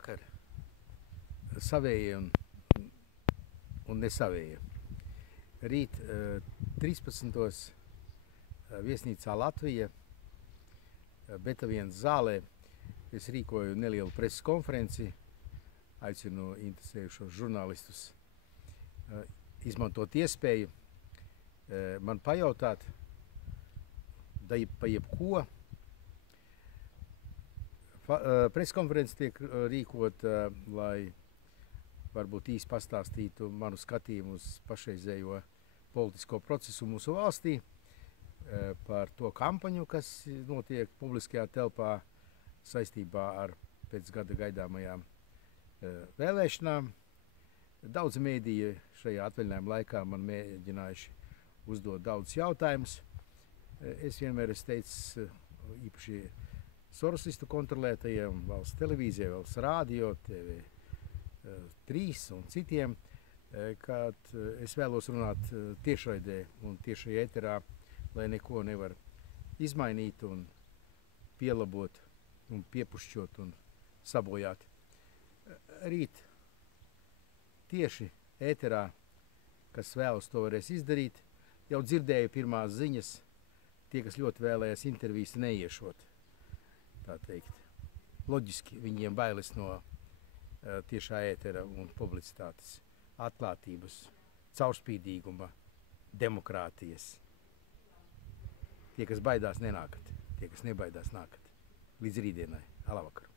Labvakar, savējie un nesavējie. Rīt 13. viesnīcā Latvija, Betavienas zālē, es rīkoju nelielu preses konferenci, aicinu interesējušos žurnālistus izmantot iespēju man pajautāt pa jebko. Preses konferences tiek rīkota, lai varbūt īsti pastāstītu manu skatījumu uz pašreizējo politisko procesu mūsu valstī, par to kampaņu, kas notiek publiskajā telpā saistībā ar pēc gada gaidāmajām vēlēšanām. Daudz mēdīja šajā atvaļinājuma laikā man mēģinājuši uzdot daudz jautājumus. Es vienmēr esmu teicis, īpaši sorosistu kontrolētajiem, valsts televīzijai, valsts rādio, TV3 un citiem, kad es vēlos runāt tiešraidē un tiešajā ēterā, lai neko nevar izmainīt un pielabot un piepušķot un sabojāt. Rīt tieši ēterā, kas vēlas to varēs izdarīt, jau dzirdēju pirmās ziņas, tie, kas ļoti vēlējās intervijas neiešot. Tā teikt, loģiski viņiem bailes no tiešā ētera un publicitātes, atklātības, caurspīdīguma, demokrātijas. Tie, kas baidās, nenākat. Tie, kas nebaidās, nākat. Līdz rītdienai. Labvakar!